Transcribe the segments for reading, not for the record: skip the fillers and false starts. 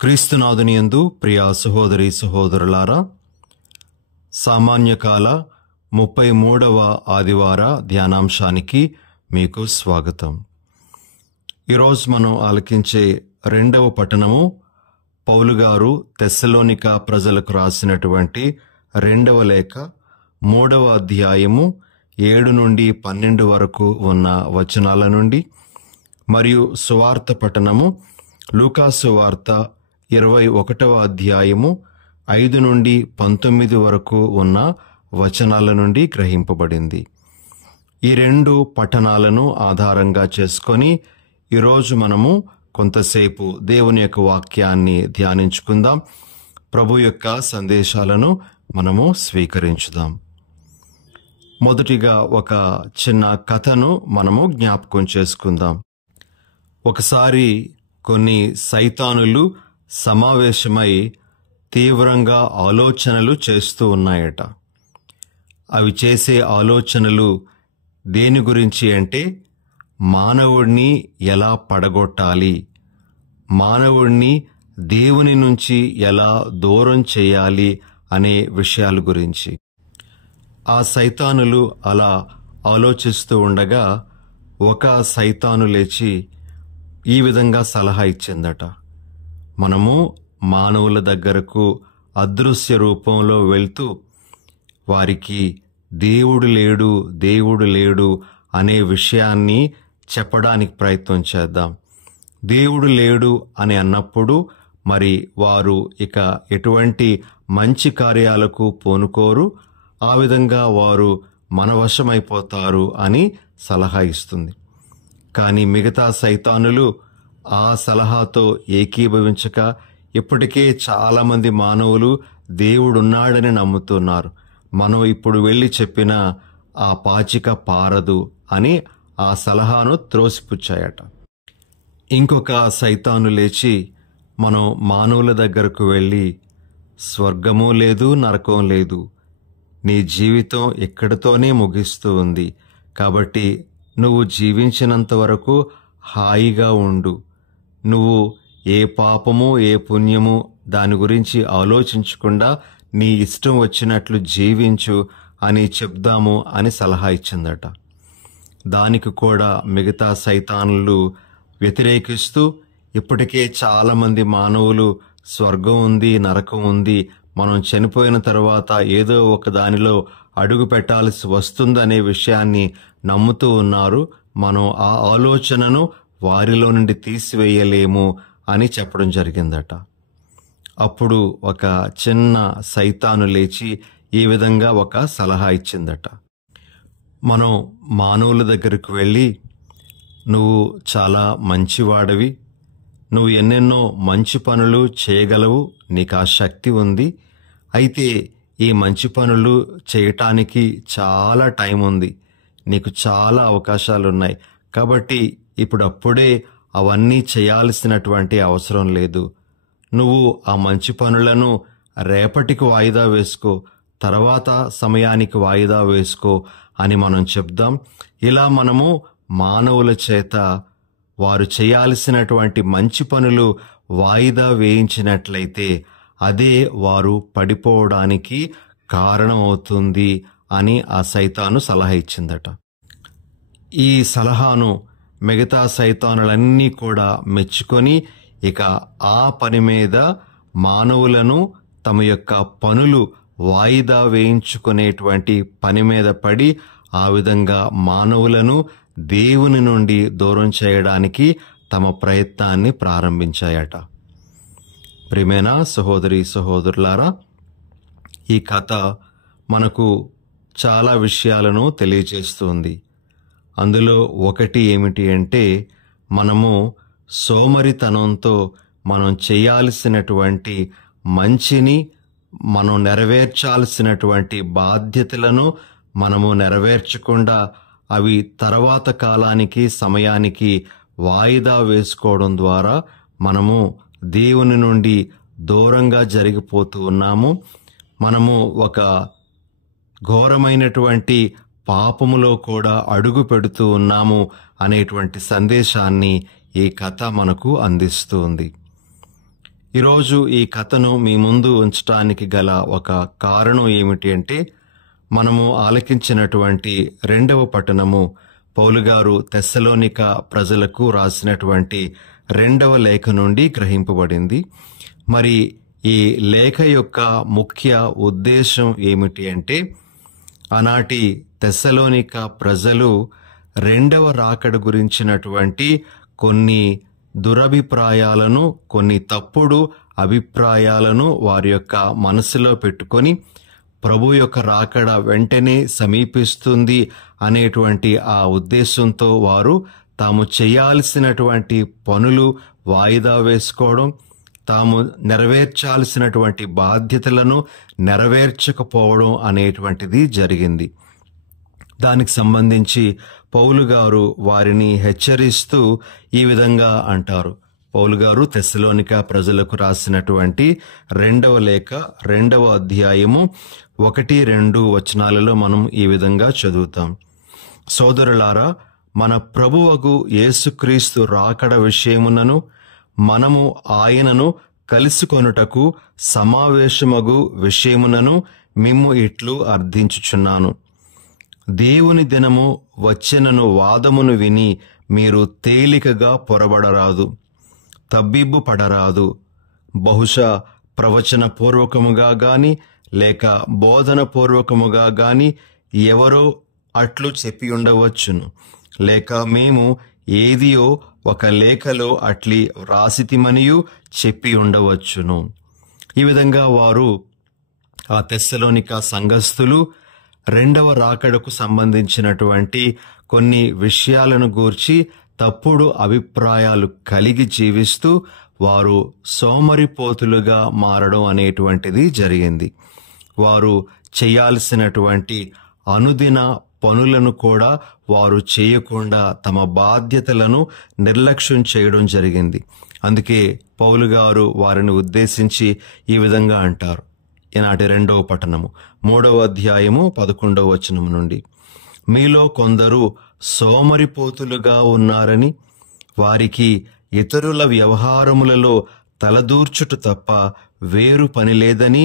క్రీస్తునాథునియందు ప్రియా సహోదరి సహోదరులారా, సామాన్యకాల 33వ ఆదివార ధ్యానాంశానికి మీకు స్వాగతం. ఈరోజు మనం ఆలకించే రెండవ పట్టణము పౌలుగారు తెస్సలోనిక ప్రజలకు రాసినటువంటి రెండవ లేఖ 3వ అధ్యాయము 7 నుండి 12 వరకు ఉన్న వచనాల నుండి, మరియు సువార్త పట్టణము లూకాసు వార్త 21వ అధ్యాయము 5 నుండి 19 వరకు ఉన్న వచనాల నుండి గ్రహింపబడింది. ఈ రెండు పఠనాలను ఆధారంగా చేసుకొని ఈరోజు మనము కొంతసేపు దేవుని యొక్క వాక్యాన్ని ధ్యానించుకుందాం. ప్రభు యొక్క సందేశాలను మనము స్వీకరించుదాం. మొదటిగా ఒక చిన్న కథను మనము జ్ఞాపకం చేసుకుందాం. ఒకసారి కొన్ని సైతానులు సమావేశమై తీవ్రంగా ఆలోచనలు చేస్తూ ఉన్నాయట. అవి చేసే ఆలోచనలు దేని గురించి అంటే, మానవుణ్ణి ఎలా పడగొట్టాలి, మానవుణ్ణి దేవుని నుంచి ఎలా దూరం చేయాలి అనే విషయాల గురించి. ఆ సైతానులు అలా ఆలోచిస్తూ ఉండగా ఒక సైతాను లేచి ఈ విధంగా సలహా ఇచ్చిందట: మనము మానవుల దగ్గరకు అదృశ్య రూపంలో వెళ్తూ వారికి దేవుడు లేడు, దేవుడు లేడు అనే విషయాన్ని చెప్పడానికి ప్రయత్నం చేద్దాం. దేవుడు లేడు అని అన్నప్పుడు మరి వారు ఇక ఎటువంటి మంచి కార్యాలకు పూనుకోరు, ఆ విధంగా వారు మనవశమైపోతారు అని సలహా ఇస్తుంది. కానీ మిగతా సైతానులు ఆ సలహాతో ఏకీభవించక ఇప్పటికే చాలామంది మానవులు దేవుడున్నాడని నమ్ముతున్నారు, మనం ఇప్పుడు వెళ్ళి చెప్పినా ఆ పాచిక పారదు అని ఆ సలహాను త్రోసిపుచ్చాయట. ఇంకొక సైతాను లేచి, మనం మానవుల దగ్గరకు వెళ్ళి స్వర్గము లేదు, నరకం లేదు, నీ జీవితం ఇక్కడితోనే ముగిస్తూ ఉంది, కాబట్టి నువ్వు జీవించినంత వరకు హాయిగా ఉండు, నువ్వు ఏ పాపము ఏ పుణ్యము దాని గురించి ఆలోచించకుండా నీ ఇష్టం వచ్చినట్లు జీవించు అని చెప్దాము అని సలహా ఇచ్చిందట. దానికి కూడా మిగతా సైతానులు వ్యతిరేకిస్తూ, ఇప్పటికే చాలామంది మానవులు స్వర్గం ఉంది, నరకం ఉంది, మనం చనిపోయిన తర్వాత ఏదో ఒక దానిలో అడుగు పెట్టాల్సి వస్తుందనే విషయాన్ని నమ్ముతూ ఉన్నారు, మనం ఆ ఆలోచనను వారిలో నుండి తీసివేయలేము అని చెప్పడం జరిగిందట. అప్పుడు ఒక చిన్న సైతాను లేచి ఈ విధంగా ఒక సలహా ఇచ్చిందట: మనం మానవుల దగ్గరకు వెళ్ళి, నువ్వు చాలా మంచివాడివి, నువ్వు ఎన్నెన్నో మంచి పనులు చేయగలవు, నీకు ఆ శక్తి ఉంది, అయితే ఈ మంచి పనులు చేయటానికి చాలా టైం ఉంది, నీకు చాలా అవకాశాలున్నాయి, కాబట్టి ఇప్పుడప్పుడే అవన్నీ చేయాల్సినటువంటి అవసరం లేదు, నువ్వు ఆ మంచి పనులను రేపటికి వాయిదా వేసుకో, తర్వాత సమయానికి వాయిదా వేసుకో అని మనం చెప్దాం. ఇలా మనము మానవుల చేత వారు చేయాల్సినటువంటి మంచి పనులు వాయిదా వేయించినట్లయితే అదే వారు పడిపోవడానికి కారణమవుతుంది అని ఆ సైతాను సలహా ఇచ్చిందట. ఈ సలహాను మిగతా సైతానులన్నీ కూడా మెచ్చుకొని ఇక ఆ పని మీద మానవులను తమ యొక్క పనులు వాయిదా వేయించుకునేటువంటి పని మీద పడి ఆ విధంగా మానవులను దేవుని నుండి దూరం చేయడానికి తమ ప్రయత్నాన్ని ప్రారంభించాయట. ప్రియమైన సహోదరి సహోదరులారా, ఈ కథ మనకు చాలా విషయాలను తెలియజేస్తుంది. అందులో ఒకటి ఏమిటి అంటే, మనము సోమరితనంతో మనం చేయాల్సినటువంటి మంచిని, మనం నెరవేర్చాల్సినటువంటి బాధ్యతలను మనము నెరవేర్చకుండా అవి తర్వాత కాలానికి సమయానికి వాయిదా వేసుకోవడం ద్వారా మనము దేవుని నుండి దూరంగా జరిగిపోతూ ఉన్నాము. మనము ఒక ఘోరమైనటువంటి పాపములో కూడా అడుగు పెడుతూ ఉన్నాము అనేటువంటి సందేశాన్ని ఈ కథ మనకు అందిస్తుంది. ఈరోజు ఈ కథను మీ ముందు ఉంచటానికి గల ఒక కారణం ఏమిటి అంటే, మనము ఆలకించినటువంటి 2వ పట్టణము పౌలు గారు తెస్సలోనిక ప్రజలకు రాసినటువంటి 2వ లేఖ నుండి గ్రహింపబడింది. మరి ఈ లేఖ యొక్క ముఖ్య ఉద్దేశం ఏమిటి అంటే, ఆనాటి తెస్సలోనిక ప్రజలు 2వ రాకడ గురించినటువంటి కొన్ని దురభిప్రాయాలను, కొన్ని తప్పుడు అభిప్రాయాలను వారి యొక్క మనసులో పెట్టుకొని ప్రభు యొక్క రాకడ వెంటనే సమీపిస్తుంది అనేటువంటి ఆ ఉద్దేశంతో వారు తాము చేయాల్సినటువంటి పనులు వాయిదా వేసుకోవడం, తాము నెరవేర్చాల్సినటువంటి బాధ్యతలను నెరవేర్చకపోవడం అనేటువంటిది జరిగింది. దానికి సంబంధించి పౌలు గారు వారిని హెచ్చరిస్తూ ఈ విధంగా అంటారు. పౌలు గారు తెస్సలోనిక ప్రజలకు రాసినటువంటి 2వ లేఖ 2వ అధ్యాయము 1-2 వచనాలలో మనం ఈ విధంగా చదువుతాం. సోదరులారా, మన ప్రభువగు యేసుక్రీస్తు రాకడ విషయమునను మనము ఆయనను కలుసుకొనుటకు సమావేశమగు విషయమునను మిమ్ము ఇట్లు అర్థించుచున్నాను. దేవుని దినము వచ్చెనను వాదమును విని మీరు తేలికగా పొరబడరాదు, తబ్బిబ్బు పడరాదు. బహుశా ప్రవచన పూర్వకముగా గాని లేక బోధన పూర్వకముగా గాని ఎవరో అట్లు చెప్పి ఉండవచ్చును, లేక మేము ఏదియో ఒక లేఖలో అట్లి వ్రాసితిమనియు చెప్పి ఉండవచ్చును. ఈ విధంగా వారు ఆ తెస్సలోనిక సంఘస్థులు 2వ రాకడకు సంబంధించినటువంటి కొన్ని విషయాలను గూర్చి తప్పుడు అభిప్రాయాలు కలిగి జీవిస్తూ వారు సోమరిపోతులుగా మారడం అనేటువంటిది జరిగింది. వారు చేయాల్సినటువంటి అనుదిన పనులను కూడా వారు చేయకుండా తమ బాధ్యతలను నిర్లక్ష్యం చేయడం జరిగింది. అందుకే పౌలు గారు వారిని ఉద్దేశించి ఈ విధంగా అంటారు. ఈనాటి 2వ పట్టణము 3వ అధ్యాయము 11వ వచనము నుండి, మీలో కొందరు సోమరిపోతులుగా ఉన్నారని, వారికి ఇతరుల వ్యవహారములలో తలదూర్చుట తప్ప వేరు పని లేదని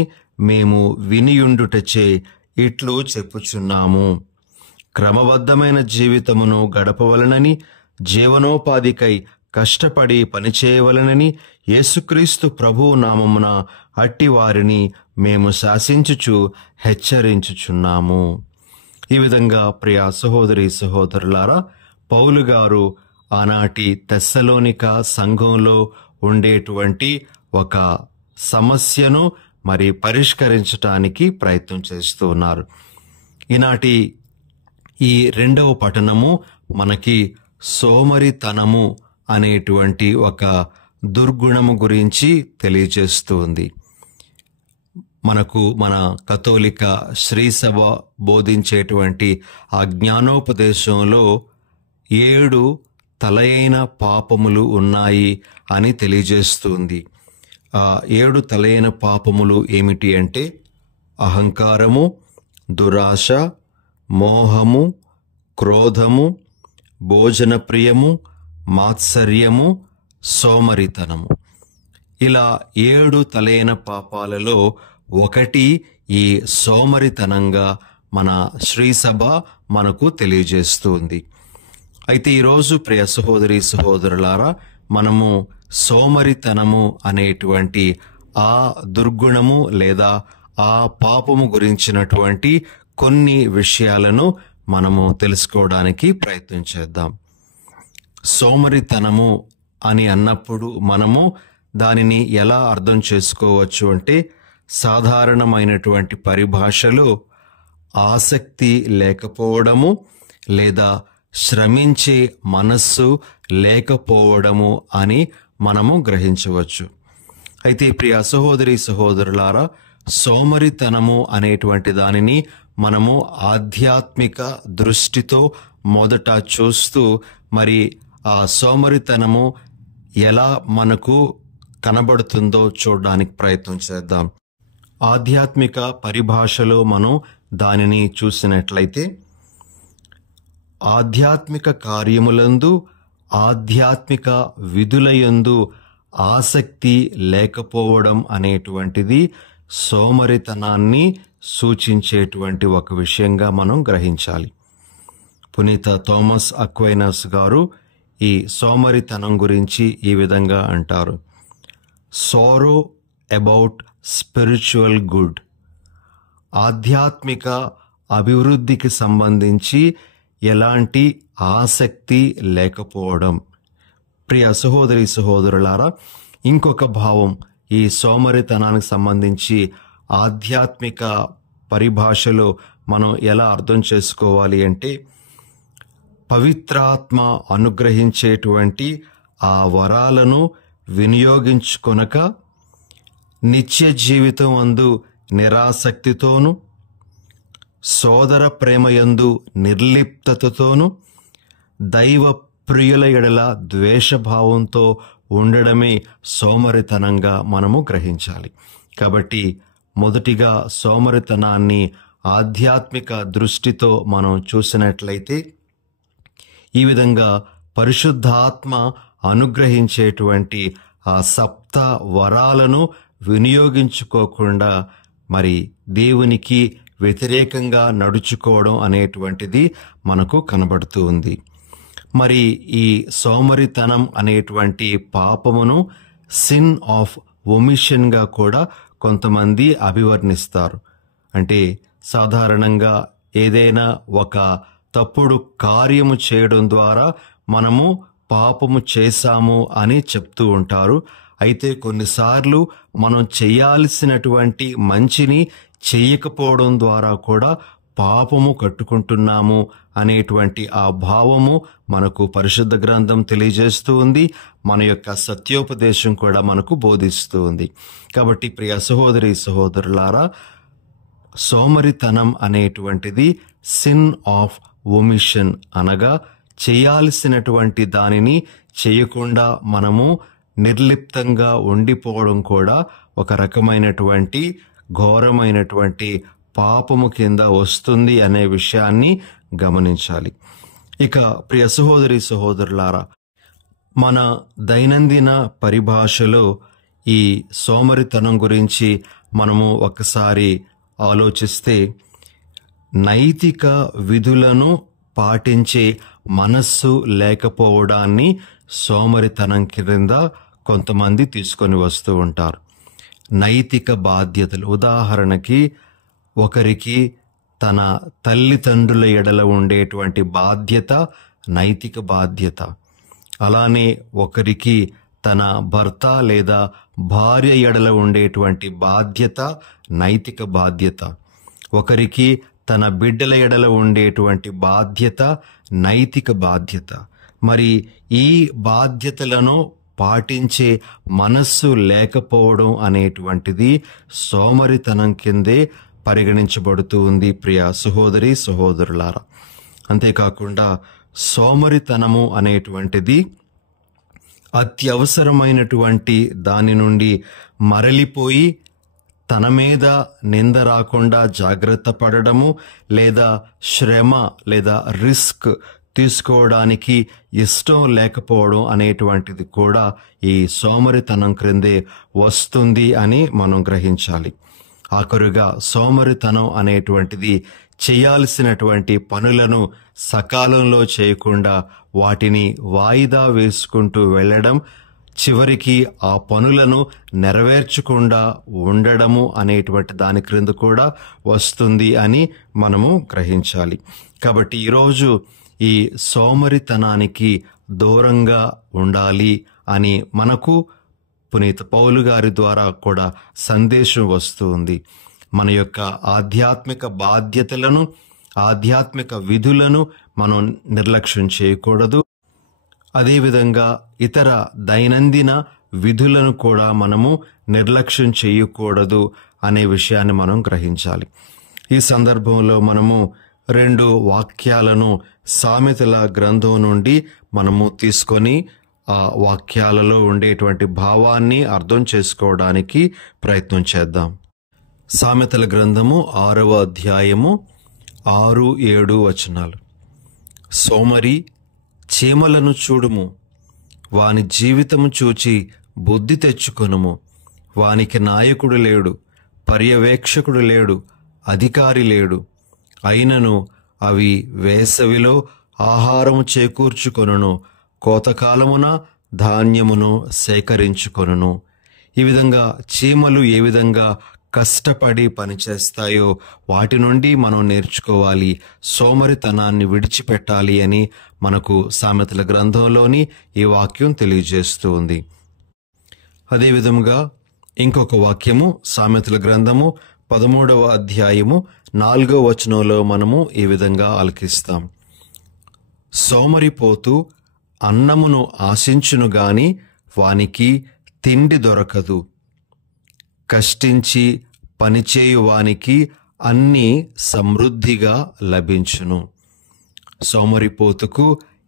మేము వినియుండుటచే ఇట్లు చెప్పుచున్నాము. క్రమబద్ధమైన జీవితమును గడపవలనని, జీవనోపాధికై కష్టపడి పనిచేయవలనని యేసుక్రీస్తు ప్రభువు నామమున అట్టి వారిని మేము శాసించుచు హెచ్చరించుచున్నాము. ఈ విధంగా ప్రియ సహోదరి సహోదరులారా, పౌలు గారు ఆనాటి తెస్సలోనిక సంఘంలో ఉండేటువంటి ఒక సమస్యను మరి పరిష్కరించటానికి ప్రయత్నం చేస్తూ ఉన్నారు. ఈనాటి ఈ 2వ పట్టణము మనకి సోమరితనము అనేటువంటి ఒక దుర్గుణము గురించి తెలియజేస్తూ ఉంది. మనకు మన కథోలిక శ్రీసభ బోధించేటువంటి ఆ జ్ఞానోపదేశంలో 7 తలైన పాపములు ఉన్నాయి అని తెలియజేస్తుంది. ఆ 7 తలైన పాపములు ఏమిటి అంటే, అహంకారము, దురాశ, మోహము, క్రోధము, భోజన ప్రియము, మాత్సర్యము, సోమరితనము. ఇలా 7 తలైన పాపాలలో ఒకటి ఈ సోమరితనంగా మన శ్రీసభ మనకు తెలియజేస్తుంది. అయితే ఈరోజు ప్రియ సహోదరి సహోదరులారా, మనము సోమరితనము అనేటువంటి ఆ దుర్గుణము లేదా ఆ పాపము గురించినటువంటి కొన్ని విషయాలను మనము తెలుసుకోవడానికి ప్రయత్నం చేద్దాం. సోమరితనము అని అన్నప్పుడు మనము దానిని ఎలా అర్థం చేసుకోవచ్చు అంటే, సాధారణమైనటువంటి పరిభాషలో ఆసక్తి లేకపోవడము లేదా శ్రమించే మనస్సు లేకపోవడము అని మనము గ్రహించవచ్చు. అయితే ప్రియ సహోదరి సహోదరులారా, సోమరితనము అనేటువంటి దానిని మనము ఆధ్యాత్మిక దృష్టితో మొదట చూస్తూ మరి ఆ సోమరితనము ఎలా మనకు కనబడుతుందో చూడడానికి ప్రయత్నం చేద్దాం. ఆధ్యాత్మిక పరిభాషలో మనం దానిని చూసినట్లయితే, ఆధ్యాత్మిక కార్యములందు, ఆధ్యాత్మిక విధులయందు ఆసక్తి లేకపోవడం అనేటువంటిది సోమరితనాన్ని సూచించేటువంటి ఒక విషయంగా మనం గ్రహించాలి. పునీత థామస్ అక్వైనస్ గారు ఈ సోమరితనం గురించి ఈ విధంగా అంటారు: సారో అబౌట్ స్పిరిచువల్ గుడ్. ఆధ్యాత్మిక అభివృద్ధికి సంబంధించి ఎలాంటి ఆసక్తి లేకపోవడం. ప్రియ సహోదరి సహోదరులారా, ఇంకొక భావం ఈ సోమరితనానికి సంబంధించి ఆధ్యాత్మిక పరిభాషలో మనం ఎలా అర్థం చేసుకోవాలి అంటే, పవిత్రాత్మ అనుగ్రహించేటువంటి ఆ వరాలను వినియోగించుకొనక నిత్య జీవితం అందు నిరాసక్తితోనూ, సోదర ప్రేమయందు నిర్లిప్తతతోనూ, దైవ ప్రియుల ఎడల ద్వేషభావంతో ఉండడమే సోమరితనంగా మనము గ్రహించాలి. కాబట్టి మొదటిగా సోమరితనాన్ని ఆధ్యాత్మిక దృష్టితో మనం చూసినట్లయితే, ఈ విధంగా పరిశుద్ధాత్మ అనుగ్రహించేటువంటి ఆ సప్త వరాలను వినియోగించుకోకుండా మరి దేవునికి వ్యతిరేకంగా నడుచుకోవడం అనేటువంటిది మనకు కనబడుతూ ఉంది. మరి ఈ సోమరితనం అనేటువంటి పాపమును సిన్ ఆఫ్ ఒమిషన్గా కూడా కొంతమంది అభివర్ణిస్తారు. అంటే సాధారణంగా ఏదైనా ఒక తప్పుడు కార్యము చేయడం ద్వారా మనము పాపము చేశాము అని చెప్తూ ఉంటారు. అయితే కొన్నిసార్లు మనం చేయాల్సినటువంటి మంచిని చేయకపోవడం ద్వారా కూడా పాపము కట్టుకుంటున్నాము అనేటువంటి ఆ భావము మనకు పరిశుద్ధ గ్రంథం తెలియజేస్తూ ఉంది. మన యొక్క సత్యోపదేశం కూడా మనకు బోధిస్తూ ఉంది. కాబట్టి ప్రియ సహోదరి సహోదరులారా, సోమరితనం అనేటువంటిది సిన్ ఆఫ్ ఒమిషన్, అనగా చేయాల్సినటువంటి దానిని చేయకుండా మనము నిర్లిప్తంగా ఉండిపోవడం కూడా ఒక రకమైనటువంటి ఘోరమైనటువంటి పాపము కింద వస్తుంది అనే విషయాన్ని గమనించాలి. ఇక ప్రియ సహోదరి సహోదరులారా, మన దైనందిన పరిభాషలో ఈ సోమరితనం గురించి మనము ఒకసారి ఆలోచిస్తే, నైతిక విధులను పాటించే మనస్సు లేకపోవడాన్ని సోమరితనం క్రింద కొంతమంది తీసుకొని వస్తూ ఉంటారు. నైతిక బాధ్యతలు, ఉదాహరణకి ఒకరికి తన తల్లిదండ్రుల ఎడల ఉండేటువంటి బాధ్యత నైతిక బాధ్యత. అలానే ఒకరికి తన భర్త లేదా భార్య ఎడల ఉండేటువంటి బాధ్యత నైతిక బాధ్యత. ఒకరికి తన బిడ్డల ఎడల ఉండేటువంటి బాధ్యత నైతిక బాధ్యత. మరి ఈ బాధ్యతలను పాటించే మనస్సు లేకపోవడం అనేటువంటిది సోమరితనం కిందే పరిగణించబడుతూ ఉంది ప్రియ సహోదరి సహోదరులారా. అంతేకాకుండా సోమరితనము అనేటువంటిది అత్యవసరమైనటువంటి దాని నుండి మరలిపోయి తన మీద నింద రాకుండా జాగ్రత్త పడడము, లేదా శ్రమ లేదా రిస్క్ తీసుకోవడానికి ఇష్టం లేకపోవడం అనేటువంటిది కూడా ఈ సోమరితనం క్రిందే వస్తుంది అని మనం గ్రహించాలి. ఆఖరుగా సోమరితనం అనేటువంటిది చేయాల్సినటువంటి పనులను సకాలంలో చేయకుండా వాటిని వాయిదా వేసుకుంటూ వెళ్ళడం, చివరికి ఆ పనులను నెరవేర్చకుండా ఉండడము అనేటువంటి దాని క్రింద కూడా వస్తుంది అని మనము గ్రహించాలి. కాబట్టి ఈరోజు ఈ సోమరితనానికి దూరంగా ఉండాలి అని మనకు పునీత పౌలు గారి ద్వారా కూడా సందేశం వస్తూ ఉంది. మన యొక్క ఆధ్యాత్మిక బాధ్యతలను, ఆధ్యాత్మిక విధులను మనం నిర్లక్ష్యం చేయకూడదు. అదేవిధంగా ఇతర దైనందిన విధులను కూడా మనము నిర్లక్ష్యం చేయకూడదు అనే విషయాన్ని మనం గ్రహించాలి. ఈ సందర్భంలో మనము 2 వాక్యాలను సామెతల గ్రంథం నుండి మనము తీసుకొని ఆ వాక్యాలలో ఉండేటువంటి భావాన్ని అర్థం చేసుకోవడానికి ప్రయత్నం చేద్దాం. సామెతల గ్రంథము 6వ అధ్యాయము 6-7 వచనాలు. సోమరి, చీమలను చూడుము, వాని జీవితము చూచి బుద్ధి తెచ్చుకొనుము. వానికి నాయకుడు లేడు, పర్యవేక్షకుడు లేడు, అధికారి లేడు. అయినను అవి వేసవిలో ఆహారము చేకూర్చుకొనును, కోతకాలమున ధాన్యమును సేకరించుకొనును. ఈ విధంగా చీమలు ఏ విధంగా కష్టపడి పనిచేస్తాయో వాటి నుండి మనం నేర్చుకోవాలి, సోమరితనాన్ని విడిచిపెట్టాలి అని మనకు సామెతల గ్రంథంలోని ఈ వాక్యం తెలియజేస్తూ ఉంది. అదేవిధంగా ఇంకొక వాక్యము సామెతల గ్రంథము 13వ అధ్యాయము 4వ వచనంలో మనము ఈ విధంగా ఆలకిస్తాం. సోమరిపోతూ అన్నమును ఆశించును గాని వానికి తిండి దొరకదు, కష్టించి పనిచేయువానికి అన్నీ సమృద్ధిగా లభించును. సోమరిపోతుకు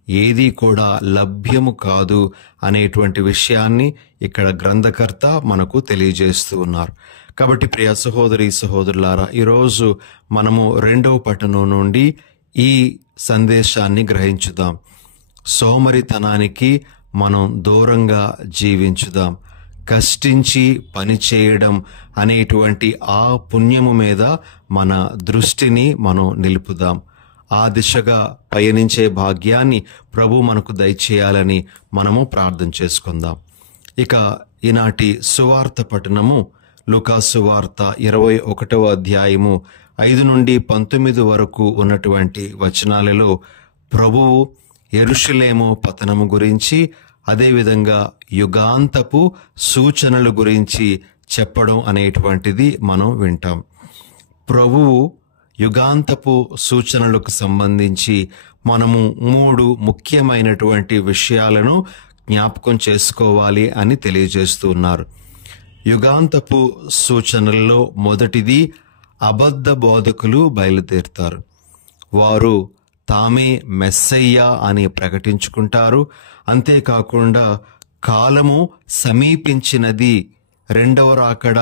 ఏదీ కూడా లభ్యము కాదు అనేటువంటి విషయాన్ని ఇక్కడ గ్రంథకర్త మనకు తెలియజేస్తూ ఉన్నారు. కాబట్టి ప్రియ సహోదరి సహోదరులారా, ఈరోజు మనము 2వ పట్టణం నుండి ఈ సందేశాన్ని గ్రహించుదాం. సోమరితనానికి మనం దూరంగా జీవించుదాం. కష్టించి పని చేయడం అనేటువంటి ఆ పుణ్యము మీద మన దృష్టిని మనం నిలుపుదాం. ఆ దిశగా పయనించే భాగ్యాన్ని ప్రభు మనకు దయచేయాలని మనము ప్రార్థన చేసుకుందాం. ఇక ఈనాటి సువార్త పఠనము లూకా సువార్త 21వ అధ్యాయము 5 నుండి 19 వరకు ఉన్నటువంటి వచనాలలో ప్రభువు యెరూషలేము పతనము గురించి, అదేవిధంగా యుగాంతపు సూచనల గురించి చెప్పడం అనేటువంటిది మనం వింటాం. ప్రభువు యుగాంతపు సూచనలకు సంబంధించి మనము 3 ముఖ్యమైనటువంటి విషయాలను జ్ఞాపకం చేసుకోవాలి అని తెలియజేస్తూ ఉన్నారు. యుగాంతపు సూచనల్లో మొదటిది, అబద్ధ బోధకులు బయలుదేరుతారు. వారు తామే మెస్సయ్యా అని ప్రకటించుకుంటారు. అంతేకాకుండా కాలము సమీపించినది, 2వ రాకడ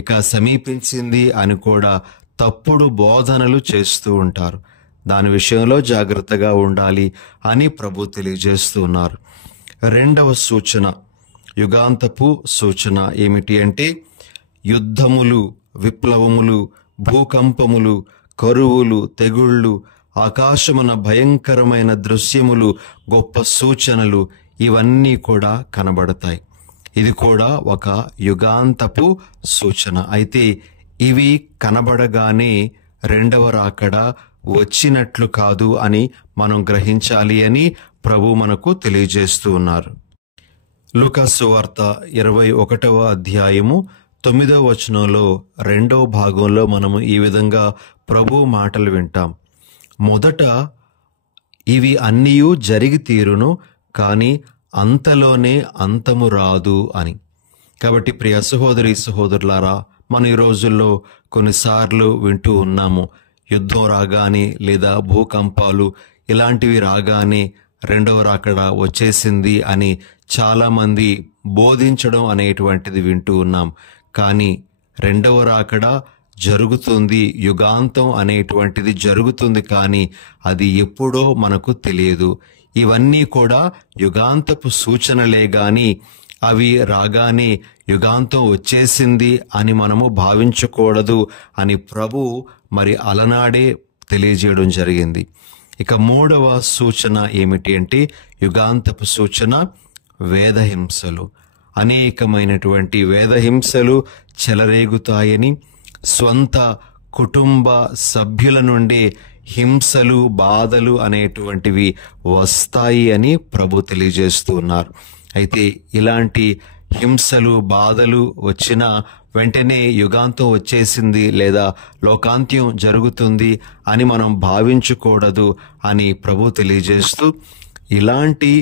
ఇక సమీపించింది అని కూడా తప్పుడు బోధనలు చేస్తూ ఉంటారు. దాని విషయంలో జాగ్రత్తగా ఉండాలి అని ప్రభు తెలియజేస్తూ ఉన్నారు. 2వ సూచన, యుగాంతపు సూచన ఏమిటి అంటే యుద్ధములు, విప్లవములు, భూకంపములు, కరువులు, తెగుళ్ళు, ఆకాశమున భయంకరమైన దృశ్యములు, గొప్ప సూచనలు ఇవన్నీ కూడా కనబడతాయి. ఇది కూడా ఒక యుగాంతపు సూచన. అయితే ఇవి కనబడగానే 2వ రాకడ వచ్చినట్లు కాదు అని మనం గ్రహించాలి అని ప్రభు మనకు తెలియజేస్తూ ఉన్నారు. లూకా సువార్త 21వ అధ్యాయము 9వ వచనంలో 2వ భాగంలో మనము ఈ విధంగా ప్రభు మాటలు వింటాం. మొదట ఇవి అన్నీయూ జరిగి తీరును, కానీ అంతలోనే అంతము రాదు అని. కాబట్టి ప్రియ సహోదరి సహోదరులారా, మన ఈ రోజుల్లో కొన్నిసార్లు వింటూ ఉన్నాము, యుద్ధం రాగానే లేదా భూకంపాలు ఇలాంటివి రాగానే 2వ రాకడ వచ్చేసింది అని చాలామంది బోధించడం అనేటువంటిది వింటూ ఉన్నాం. కానీ 2వ రాకడ జరుగుతుంది, యుగాంతం అనేటువంటిది జరుగుతుంది, కానీ అది ఎప్పుడో మనకు తెలియదు. ఇవన్నీ కూడా యుగాంతపు సూచనలే గాని అవి రాగానే యుగాంతం వచ్చేసింది అని మనము భావించకూడదు అని ప్రభు మరి అలనాడే తెలియజేయడం జరిగింది. ఇక 3వ సూచన ఏమిటి అంటే యుగాంతపు సూచన వేదహింసలు. అనేకమైనటువంటి వేదహింసలు చెలరేగుతాయని, స్వంత కుటుంబ సభ్యుల నుండి హింసలు, బాధలు అనేటువంటివి వస్తాయి అని ప్రభు తెలియజేస్తూ ఉన్నారు. అయితే ఇలాంటి హింసలు, బాధలు వచ్చిన వెంటనే యుగాంతం వచ్చేసింది లేదా లోకాంత్యం జరుగుతుంది అని మనం భావించకూడదు అని ప్రభు తెలియజేస్తూ, ఇలాంటి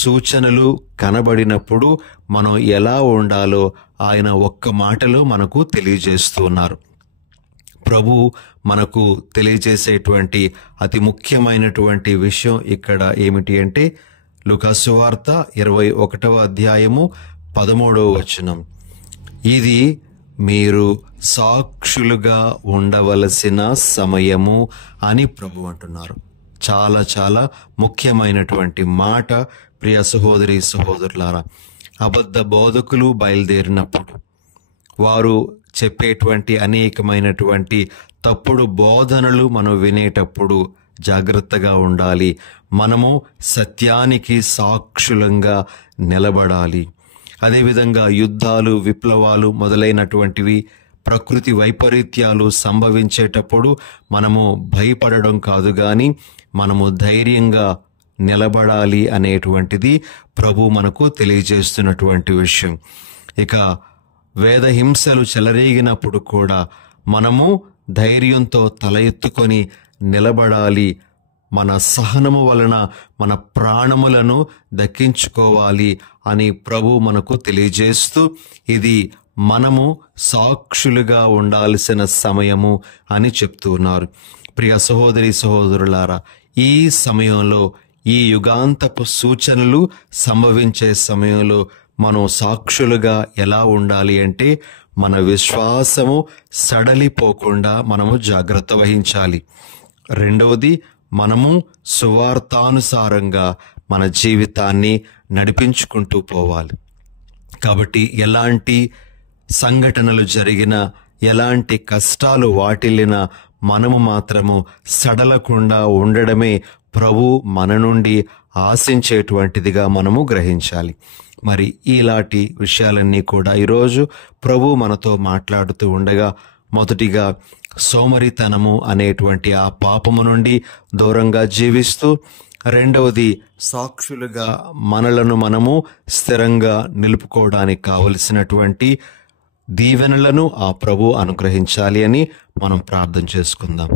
సూచనలు కనబడినప్పుడు మనం ఎలా ఉండాలో ఆయన ఒక్క మాటలో మనకు తెలియజేస్తూ ఉన్నారు. ప్రభు మనకు తెలియజేసేటువంటి అతి ముఖ్యమైనటువంటి విషయం ఇక్కడ ఏమిటి అంటే లూకా సువార్త 21వ అధ్యాయము 13వ వచనం, ఇది మీరు సాక్షులుగా ఉండవలసిన సమయము అని ప్రభు అంటున్నారు. చాలా చాలా ముఖ్యమైనటువంటి మాట ప్రియ సహోదరి సహోదరులారా. అబద్ధ బోధకులు బయలుదేరినప్పుడు, వారు చెప్పేటువంటి అనేకమైనటువంటి తప్పుడు బోధనలు మనం వినేటప్పుడు జాగ్రత్తగా ఉండాలి. మనము సత్యానికి సాక్షులంగా నిలబడాలి. అదేవిధంగా యుద్ధాలు, విప్లవాలు మొదలైనటువంటివి, ప్రకృతి వైపరీత్యాలు సంభవించేటప్పుడు మనము భయపడడం కాదు, కానీ మనము ధైర్యంగా నిలబడాలి అనేటువంటిది ప్రభు మనకు తెలియజేస్తున్నటువంటి విషయం. ఇక వేదహింసలు చెలరేగినప్పుడు కూడా మనము ధైర్యంతో తల ఎత్తుకొని నిలబడాలి. మన సహనము వలన మన ప్రాణములను దక్కించుకోవాలి అని ప్రభు మనకు తెలియజేస్తూ, ఇది మనము సాక్షులుగా ఉండాల్సిన సమయము అని చెప్తూ ఉన్నారు. ప్రియ సహోదరి సహోదరులారా, ఈ సమయంలో, ఈ యుగాంతపు సూచనలు సంభవించే సమయంలో మనం సాక్షులుగా ఎలా ఉండాలి అంటే, మన విశ్వాసము సడలిపోకుండా మనము జాగ్రత్త వహించాలి. రెండవది, మనము సువార్తానుసారంగా మన జీవితాన్ని నడిపించుకుంటూ పోవాలి. కాబట్టి ఎలాంటి సంఘటనలు జరిగినా, ఎలాంటి కష్టాలు వాటిల్లినా మనము మాత్రము సడలకుండా ఉండడమే ప్రభు మన నుండి ఆశించేటువంటిదిగా మనము గ్రహించాలి. మరి ఇలాంటి విషయాలన్నీ కూడా ఈరోజు ప్రభు మనతో మాట్లాడుతూ ఉండగా, మొదటిగా సోమరితనము అనేటువంటి ఆ పాపము నుండి దూరంగా జీవిస్తూ, రెండవది సాక్షులుగా మనలను మనము స్థిరంగా నిలుపుకోవడానికి కావలసినటువంటి దీవెనలను ఆ ప్రభు అనుగ్రహించాలి అని మనం ప్రార్థన చేసుకుందాం.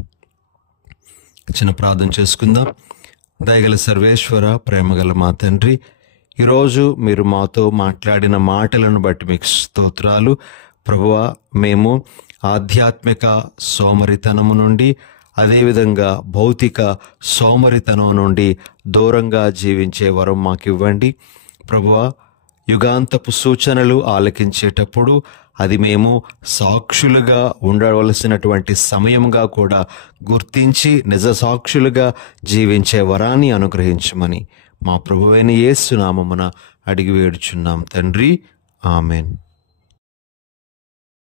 చిన్న ప్రార్థన చేసుకుందాం. దయగల సర్వేశ్వర, ప్రేమగల మా తండ్రి, ఈరోజు మీరు మాతో మాట్లాడిన మాటలను బట్టి మీకు స్తోత్రాలు. ప్రభువా, మేము ఆధ్యాత్మిక సోమరితనము నుండి, అదేవిధంగా భౌతిక సోమరితనం నుండి దూరంగా జీవించే వరం మాకివ్వండి. ప్రభువా, యుగాంతపు సూచనలు ఆలకించేటప్పుడు అది మేము సాక్షులుగా ఉండవలసినటువంటి సమయంగా కూడా గుర్తించి నిజ సాక్షులుగా జీవించే వరాన్ని అనుగ్రహించమని మా ప్రభువైన యేసు నామమున అడిగి వేడుచున్నాం తండ్రి. ఆమెన్.